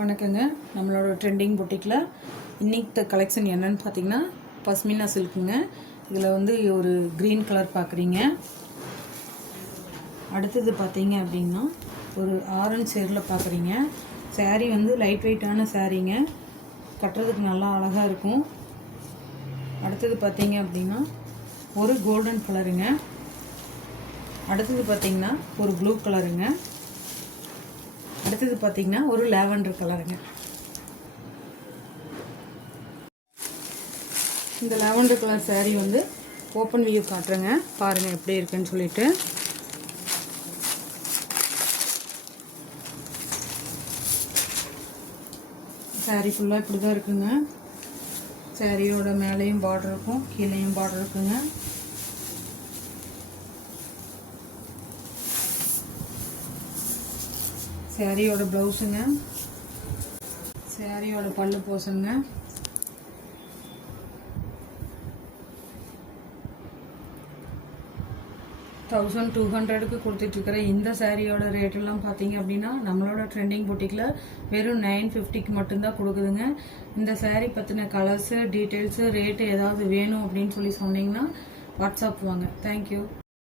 வணக்கங்க. நம்மளோட ட்ரெண்டிங் பொட்டிக்கில் இன்னைக்கு கலெக்ஷன் என்னன்னு பார்த்தீங்கன்னா பஸ்மினா சில்க்குங்க. இதில் வந்து ஒரு க்ரீன் கலர் பார்க்குறீங்க. அடுத்தது பார்த்தீங்க அப்படின்னா ஒரு ஆரஞ்சு ஷேடில் பார்க்குறீங்க. சாரீ வந்து லைட் வெயிட்டான சாரீங்க, கட்டுறதுக்கு நல்லா அழகாக இருக்கும். அடுத்தது பார்த்தீங்க அப்படின்னா ஒரு கோல்டன் கலருங்க. அடுத்தது பார்த்தீங்கன்னா ஒரு ப்ளூ கலருங்க. அடுத்தது பார்த்தீங்கன்னா ஒரு லாவெண்டர் கலருங்க. இந்த லாவெண்டர் கலர் சாரீ வந்து ஓப்பன் வியூ காட்டுறேங்க, பாருங்கள் எப்படி இருக்குன்னு சொல்லிட்டு. சாரீ ஃபுல்லாக இப்படி தான் இருக்குங்க. சாரியோட மேலேயும் பார்டர் இருக்கும், கீழேயும் பார்டர் இருக்குங்க. சாரியோட ப்ளவுஸுங்க, சாரியோட பல்லு போசனுங்க. $1200 கொடுத்துட்ருக்கிற இந்த சாரியோட ரேட்டெல்லாம் பார்த்தீங்க அப்படின்னா நம்மளோட ட்ரெண்டிங் பொட்டிக்கில் வெறும் $950 மட்டும்தான் கொடுக்குதுங்க. இந்த சாரீ பற்றின கலர்ஸு, டீட்டெயில்ஸு, ரேட்டு ஏதாவது வேணும் அப்படின்னு சொல்லி சொன்னீங்கன்னா வாட்ஸ்அப் வாங்க. தேங்க்யூ.